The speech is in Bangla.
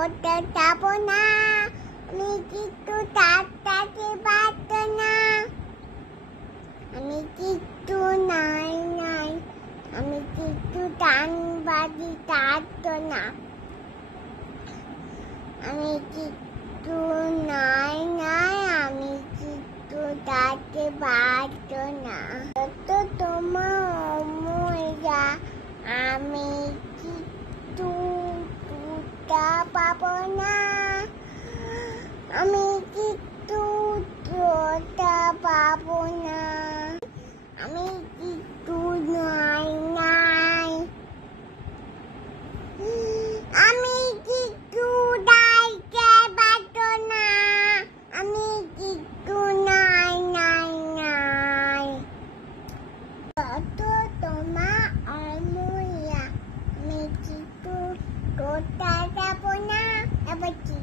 করতে যাবো না, আমি কিন্তু তাড়াতাড়ি পারতো না, আমি কিন্তু নাই, আমি কিন্তু টান বাজি পারতো না, আমি কিন্তু নাই, আমি কিন্তু তাড়াতাড়ি পারতো না। তো তোমার অমূল্যা, আমি কিন্তু দুটা পাবো না, আমি কিন্তু দুটা পাবো না, আমি কিন্তু নাই, আমি কিন্তু দাইতে পারতো না, আমি কিন্তু নাই। তো তোমার অমূল্যা, আমি কিন্তু করতে যাবো না, এবার কি